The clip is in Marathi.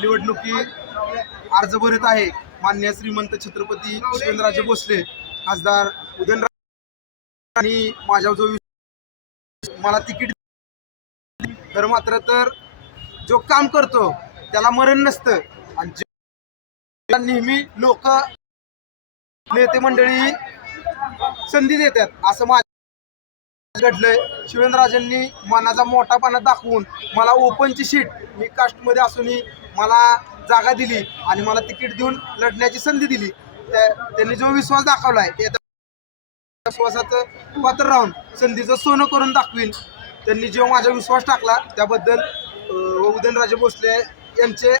निवडणुकी अर्ज भरत आहे. माननीय श्रीमंत छत्रपती शिवेंद्रराजे भोसले खासदार उदयनराजे आणि माझ्या जो मला तिकीट खरं मात्र तर जो काम करतो त्याला मरण नसतं आणि नेहमी लोक नेते मंडळी संधी देतात असं माझं घडलंय. शिवेंद्रराजेंनी मनाचा मोठापणा दाखवून मला ओपनची सीट मी कास्टमध्ये असूनही मला जागा दिली आणि मला तिकीट देऊन लढण्याची संधी दिली. त्यांनी जो विश्वास दाखवलाय त्या विश्वासाचं पात्र राहून संधीचं सोनं करून दाखवीन. त्यांनी जो माझा विश्वास टाकला त्याबद्दल उदयनराजे भोसले यांचे